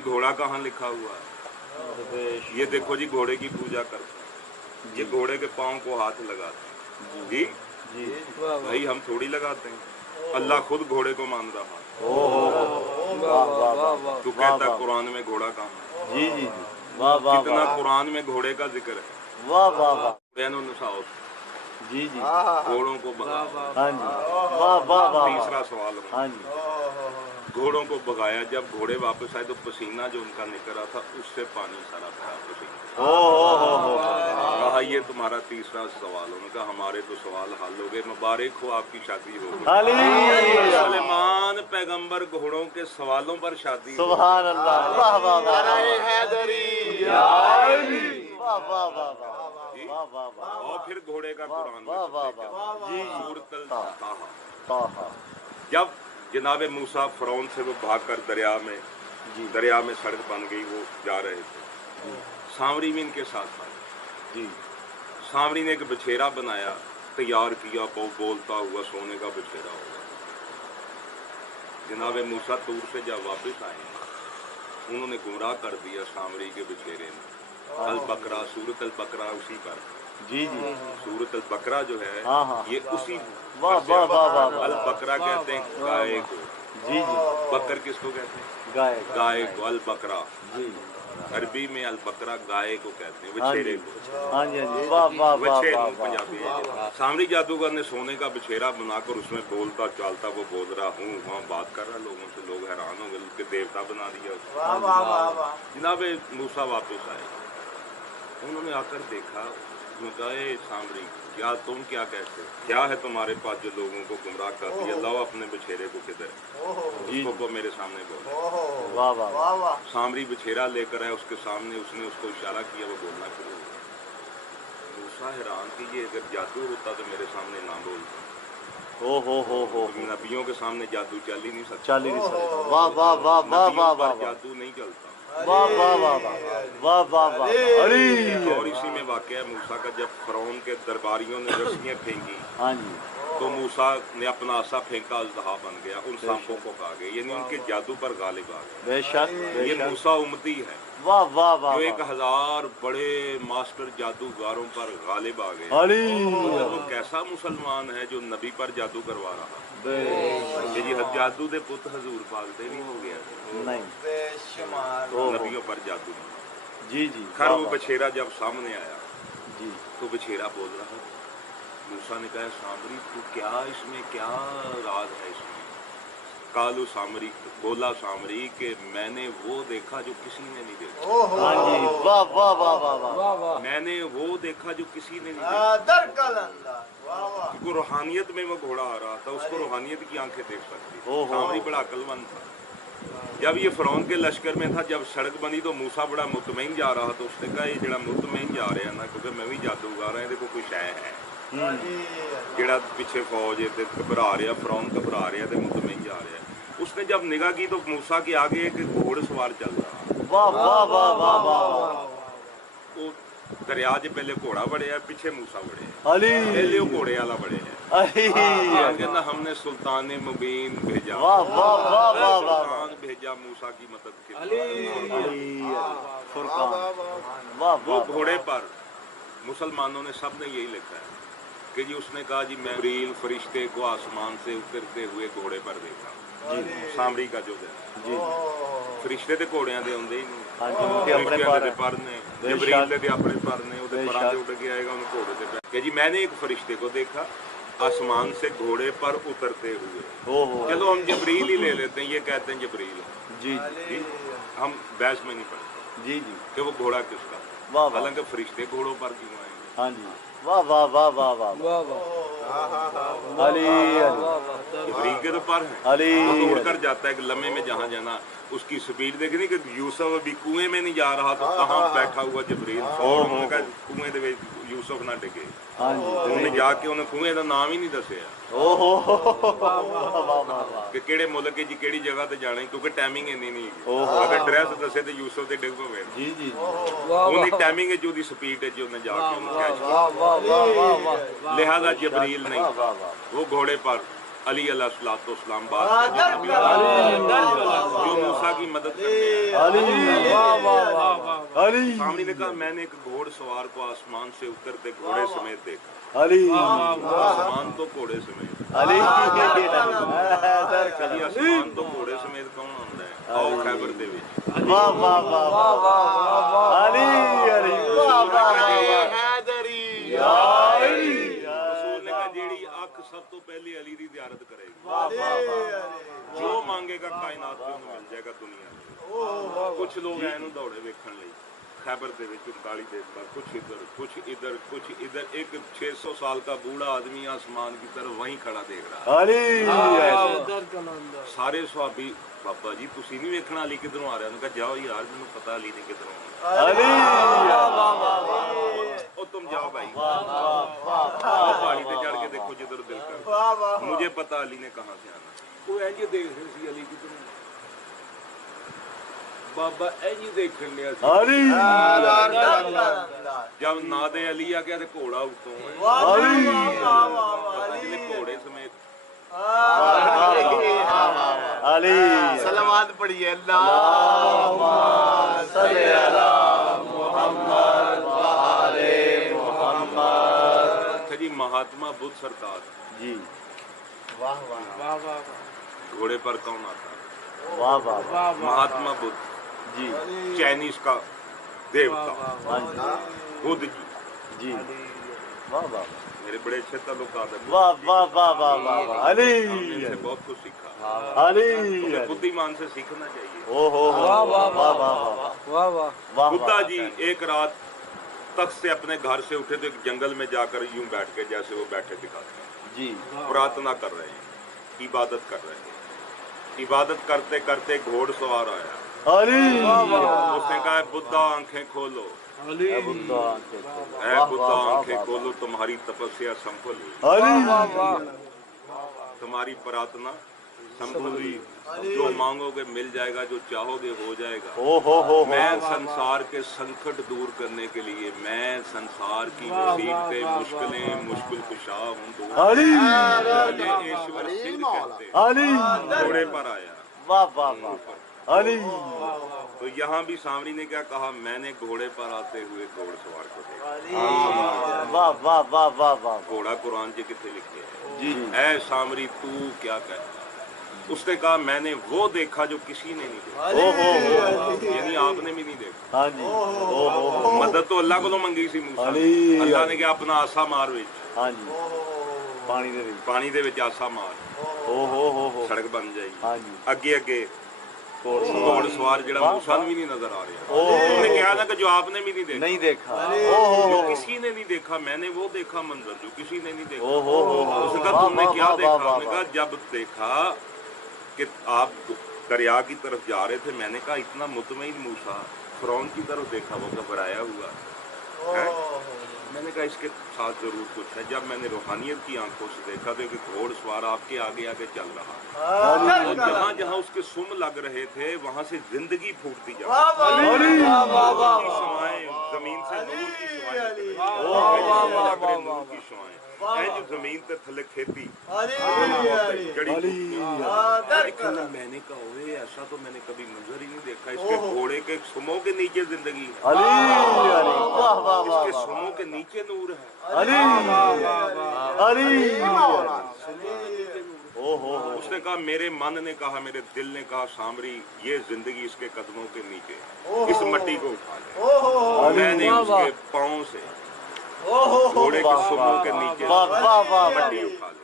घोड़ा कहाँ लिखा हुआ है? ये देखो जी, घोड़े की पूजा करते हैं, ये घोड़े के पाँव को हाथ लगाते हैं जी। भाई हम थोड़ी लगाते हैं, अल्लाह खुद घोड़े को मान रहा है। तो कहता कुरान में घोड़ा कहाँ है? जी जी कितना कुरान में घोड़े का जिक्र है। वाह वाह वाह जी जी, घोड़ों को भगाओ। हाँ जी, वाह वाह वाह। तीसरा सवाल है, हाँ जी, घोड़ों को भगाया, जब घोड़े वापस आए तो पसीना जो उनका निकल रहा था उससे पानी सारा भरा पसीना। कहा ये तुम्हारा तीसरा सवाल। उन्होंने कहा हमारे तो सवाल हल हो गए, मुबारक हो आपकी शादी हो गई। सलेमान पैगंबर घोड़ों के सवालों पर शादी। सुभान अल्लाह, वाह वाह वाह, वाह वाह वाह। और फिर घोड़े का कुरान वाह वाह वाह जी, सूरत ताहा। जब जनाब मूसा फिरौन से वो भागकर दरिया में सड़क बन गई, वो जा रहे थे, सामरी भी इनके साथ था जी। सामरी ने एक बछेरा बनाया, तैयार किया, बोलता हुआ सोने का बछेरा होगा। जनाब मूसा तूर से जब वापस आए, उन्होंने गुमराह कर दिया सामरी के बछेरे ने। अल बकरा, सूरत अल बकरा उसी पर जी जी, सूरत अल बकरा जो है ये उसी वाह वाह वाह वाह। अल बकरा कहते हैं गाय को जी जी, बकर किसको कहते हैं? गाय को। अल बकरा जी, अरबी में अल बकरा गाय को कहते हैं, बछेरे को। हाँ जी हाँ जी, वाह वाह वाह वाह। पंजाबी है। सामरी जादूगर ने सोने का बछेरा बनाकर उसमें बोलता चालता वो बोल रहा हूँ वहाँ बात कर रहा लोगों से, लोग हैरान हो गए, उसके देवता बना दिया। जनाब मूसा वापस आए, उन्होंने आकर देखा, कहा सामरी क्या तुम क्या कहते हो, क्या है तुम्हारे पास जो लोगों को गुमराह कर दिया, लाओ अपने बछेरे को किधर, उसको मेरे सामने बोलो। वाह वाह। सामरी बछेरा लेकर आया उसके सामने, उसने उसको इशारा किया, वो बोलना शुरू हो गया। मूसा हैरान कि ये अगर जादू होता तो मेरे सामने ना बोलता। हो नबियों के सामने जादू चल ही नहीं सकता। वाह वाह वाह वाह वाह वाह। जादू नहीं चलता। वाह वाह वाह वाह वाह वाह। और इसी में वाकया मूसा का, जब फिरौन के दरबारियों ने रस्सियां फेंकी, हाँ जी, तो मूसा ने अपना आसा फेंका, अजदहा बन गया, उन सांपों को खा गए, यानी उनके जादू पर गालिब आ गए। बेशक ये मूसा उम्मती है, वाह वाह वाह, जो 1000 बड़े मास्टर जादूगारों पर गालिब आ गए। वो कैसा मुसलमान है जो नबी पर जादू करवा रहा है। जी जादू दे पुत हजूर पाक दे नहीं हो गया नहीं, नबियों पर जादू। जी जी। खैर वो बछेरा जब सामने आया जी, तो बछेरा बोल रहा, मूसा ने कहा सामरी तू क्या, इसमें क्या राज है इसमें? कालू सामरी बोला, सामरी कि मैंने वो देखा जो किसी ने नहीं देखा। हाँ जी, वाह वाह वाह वाह वाह। मैंने वो देखा जो किसी ने नहीं देखा। क्योंकि रूहानियत में वो घोड़ा आ रहा था, उसको रूहानियत की आंखें देख सकती। सामरी बड़ा अक्लमंद था। जब ये फिरौन के लश्कर में था, जब सड़क बनी तो मूसा बड़ा मुतमईन जा रहा, तो उसने कहा ये जरा मुतमईन जा रहे हैं ना, क्योंकि मैं भी जादूगर है, देखो कोई शय है जरा पीछे फौज है, घबरा रहा, फिरौन घबरा रहा है, मुतमईन जा रहा है। उसने जब निगाह की तो मूसा के आगे एक घोड़सवार चल रहा। वाह वाह वाह वाह वाह। वो दरिया च पहले घोड़ा बड़े है, पीछे मूसा बड़े है, पहले वो घोड़े वाला बड़े है। कहना हमने सुल्तान मुबीन भेजा, वाह वाह वाह वाह वाह, सुल्तान भेजा मूसा की मदद के वाह। वो घोड़े पर मुसलमानों ने सब ने यही लिखा है कि जी उसने कहा जी मैं जिब्रील फरिश्ते को आसमान से उतरते हुए घोड़े पर देखा। सामरी का जो है फरिश्ते ते घोड़ियां दे आउंदे ही नहीं, अपने पर ने, जिब्रील दे अपने पर ने, उहदे परां ते उड़ के आएगा, उन्हें घोड़े ते बैठ के जी मैंने एक फरिश्ते को देखा आसमान से घोड़े पर उतरते हुए। चलो हम जिब्रील ही ले लेते हैं, ये कहते हैं जिब्रील जी जी, हम बहस में नहीं पड़ते जी जी कि वो घोड़ा किसका, हालांकि फरिश्ते घोड़ों पर क्यों आएंगे। हाँ जी, वाह वाह वाह वाह वाह वाह। अली जिब्रील के तो पर है, तो उड़कर जाता है कि लम्हे में जहाँ जाना, उसकी स्पीड देखनी कि यूसुफ अभी कुएं में नहीं जा रहा तो कहाँ बैठा हुआ जिब्रील, उन्होंने कहा कुएं दे यूसुफ ना डिगे, उन्हें जाके उन्हें कुएं का नाम ही नहीं दसिया कि केड़े मुल्क जी केड़ी जगह ते जाना, क्योंकि टाइमिंग इन्नी नहीं है। अगर ड्रेस दसे तो यूसुफ ते डिग पवे जी जी, उन्हें टाइमिंग है जो दी स्पीड है जो उन्हें जाके उन्हें कैच, लिहाजा जिब्रील नहीं, वो घोड़े पर अली अलैहिस्सलाम बात जो मूसा की की मदद करने सामने ने कहा मैंने एक घोड़सवार को आसमान से उतरते घोड़े समेत देखा। आसमान तो घोड़े समेत, आसमान तो घोड़े समेत कौन आंदा है? आओ खैबर दे विच। वाह वाह वाह वाह अली अली वाह वाह हैदरी रसूल ने कहा जेड़ी अख सब तो पहले अली दी ज़ियारत करेगी जो मांगेगा कायनात में मिल जाएगा दुनिया में। कुछ लोग हैं नु दौड़े वेखण लई खैबर दे विच 39 दिन बाद कुछ इधर एक 600 साल का बूढ़ा आदमी आसमान की तरफ वहीं खड़ा देख रहा है। सारे सहाबी बाबा जी तुसी नहीं वेखना अली किधरों आ रहा है? उन्होंने कहा जाओ यार मैनू पता अली ने किधरों ओ तुम जाओ भाई पहाड़ी पे चढ़ के देखो जिधर दिल कर मुझे पता अली ने कहाँ से आना। वो ऐसे देख रहे सी अली किधरों बाबा ऐसी देखने लिया जब नादे अली आ गया तो घोड़ा उतों घोड़े समेत अली सलावत पढ़िए अच्छा जी महात्मा बुद्ध सरकार जी वाह वाह वाह वाह घोड़े पर कौन आता? वाह वाह महात्मा बुद्ध जी चाइनीज का देवता बुद्ध जी जी वाह वाह मेरे बड़े अच्छे ताल्लुकात हैं। वाह वाह वाह वाह वाह अली इनसे बहुत कुछ सीखा। अली बुद्धिमान से सीखना चाहिए। ओ हो वाह वाह वाह वाह वाह वाह बुद्धा जी एक रात तख्त से अपने घर से उठे तो एक जंगल में जाकर यूं बैठ के जैसे वो बैठे दिखाते हैं जी प्रार्थना कर रहे हैं इबादत कर रहे हैं। इबादत करते करते घोड़सवार आया उसने कहा बुद्धा आंखें खोलो बुद्धा आंखें खोलो तुम्हारी तपस्या संफल हुई तुम्हारी प्रार्थना संफल हुई जो मांगोगे मिल जाएगा जो चाहोगे हो जाएगा। मैं संसार के संकट दूर करने के लिए मैं संसार की मुसीबतें मुश्किलें मुश्किल कुशा हूँ ईश्वर सिद्ध कहते घोड़े पर आया। वाह वाह वाह अली तो यहाँ भी सामरी ने क्या कहा मैंने घोड़े पर आते हुए घोड़सवार को देखा। वाह वाह वाह वाह वाह घोड़ा कुरान के कितने लिखे हैं जी ऐ सामरी तू क्या कहता? उसने कहा मैंने वो देखा जो किसी ने नहीं देखा। यानी आपने भी नहीं देखा। हाँ जी मदद तो अल्लाह को मंगी सी मूसा अल्लाह ने कहा अपना आसा मार विच हाँ जी पानी दे विच आसा मार सड़क बन जाएगी। हाँ जी अगे अगे घोड़सवार जिहड़ा मूसा नूं भी नहीं नजर आ रहा। उसने कहा ना कि जो आपने भी नहीं देखा जो किसी ने नहीं देखा मैंने वो देखा मंजर जो किसी ने नहीं देखा। उसने कहा तुमने क्या देखा? उसने कहा जब देखा कि आप दरिया की तरफ जा रहे थे मैंने कहा इतना मुतमईन मूसा फिरौन की तरफ देखा वो घबराया हुआ है। मैंने कहा इसके साथ जरूर कुछ है। जब मैंने रूहानियत की आंखों से देखा तो कि घोड़सवार आपके आगे आगे चल रहा और जहाँ जहाँ उसके सुम लग रहे थे वहाँ से जिंदगी फूटती जा रही जमीन से नूर की शुआएं जो जमीन ते थले खेती मैंने कहा ओए ऐसा तो मैंने कभी मंजर ही नहीं देखा। इसके घोड़े के सुमों के नीचे जिंदगी है इसके सुमों के नीचे नूर है। उसने कहा मेरे मन ने कहा मेरे दिल ने कहा सामरी ये जिंदगी इसके कदमों के नीचे इस मट्टी को उठा ले। मैंने उसके पाँव से घोड़े के सुमों के नीचे मट्टी उठा ली।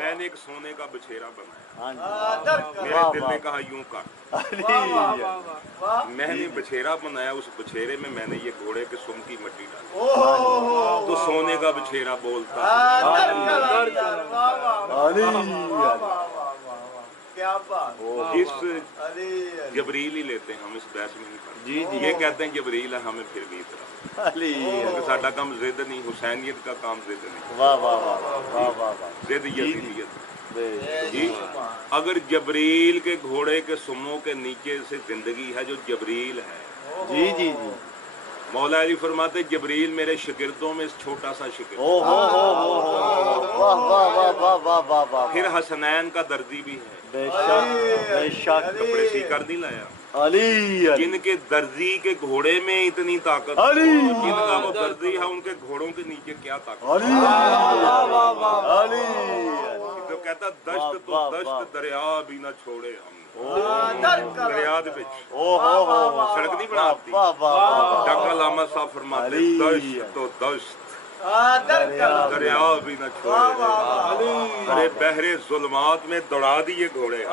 मैंने एक सोने का बछेरा बनाया। मेरे दिल ने कहा यूं कर। मैंने बछेरा बनाया उस बछेरे में मैंने ये घोड़े के सुम की मट्टी डाली तो सोने का बछेरा बोलता इस जबरील ही लेते हैं हम इस बहस में नहीं करते। ये कहते हैं जबरील है हमें फिर भी इतना साडा काम जिद नहीं हुसैनियत का काम जिद नहीं जिद यजीदियत जी। अगर जबरील के घोड़े के सुमों के नीचे से जिंदगी है जो जबरील है जी जी जी मौला अली फरमाते जबरील मेरे शागिर्दों में छोटा सा शागिर्द फिर हसनैन का दर्जी भी है بے شک کپڑے سی کر نہیں لایا علی جن کے درزی کے گھوڑے میں اتنی طاقت علی جن کا وہ درزی ہے ان کے گھوڑوں کے نیچے کیا طاقت علی علی تو کہتا دشت تو دشت دریا بھی نہ چھوڑے ہم دریا دے وچ سڑک نہیں بناتی ڈاکٹر علامہ صاحب فرماتے دشت تو دشت دریا بھی نہ چھوڑے ارے بحر ظلمات میں دوڑا دیے گھوڑے